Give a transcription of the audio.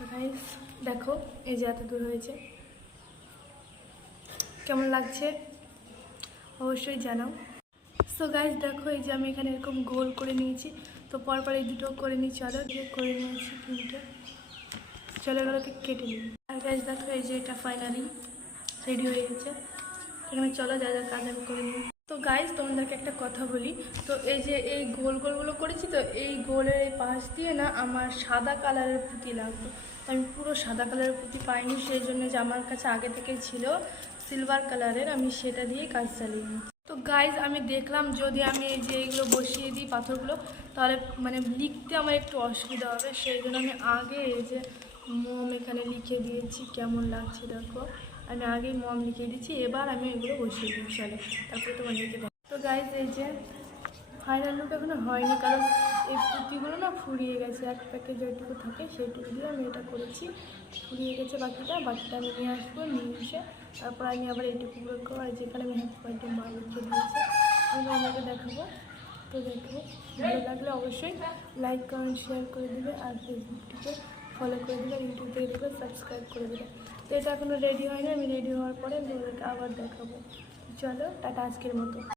তো গাইস দেখো এই যে এত দূর হয়েছে, কেমন লাগছে অবশ্যই জানাও। সো গাইস দেখো এই যে আমি এখানে এরকম গোল করে নিয়েছি, তো পরপর এই দুটো করে নিই, চলো করে নিয়েছি তিনটে, চলো এগুলোকে কেটে নিই। আর গাইস দেখো এই যে এটা ফাইনালি রেডি হয়ে গেছে, এখানে চলো যা যা কাজ আমি করে নিই। তো গাইস তোমাদেরকে একটা কথা বলি, তো এই যে এই গোল গোলগুলো করেছি, তো এই গোলের এই পাশ দিয়ে না আমার সাদা কালারের পুঁতি লাগতো, আমি পুরো সাদা কালারের পুঁতি পাইনি, সেই জন্য যে আমার কাছে আগে থেকেই ছিল সিলভার কালারের, আমি সেটা দিয়েই কাজ চালিয়ে নিই। তো গাইজ আমি দেখলাম যদি আমি এই যে এইগুলো বসিয়ে দিই পাথরগুলো, তাহলে মানে লিখতে আমার একটু অসুবিধা হবে, সেই জন্য আমি আগে এই যে মোম এখানে লিখে দিয়েছি, কেমন লাগছে দেখো, আমি আগেই মোম লিখে দিচ্ছি, এবার আমি এগুলো বসিয়ে দিই, চলো তারপরে তোমাদেরকে দেখো। তো গাইজ এই যে ফাইনাল লুক এখনো হয়নি, কারণ এই পুঁতিগুলো না ফুরিয়ে গেছে, এক প্যাকেট যেটুকু থাকে সেইটুকু দিয়ে আমি এটা করেছি, ফুরিয়ে গেছে বাকিটা আমি নিয়ে আসবো, নিয়ে এসে তারপর আমি আবার এইটুকু করবো, আর যেখানে আমি হ্যাপি বার্থডে মা লিখে দিয়েছি আমি আমাকে দেখাবো। তো দেখো ভালো লাগলে অবশ্যই লাইক কমেন্ট শেয়ার করে দেবে, আর ফেসবুকটিকে ফলো করে দেবে, আর ইউটিউব থেকে দেবে সাবস্ক্রাইব করে দেবে। তো এটা এখনও রেডি হয়নি, আমি রেডি হওয়ার পরে তোমাদেরকে আবার দেখাবো। চলো টাটা আজকের মতো।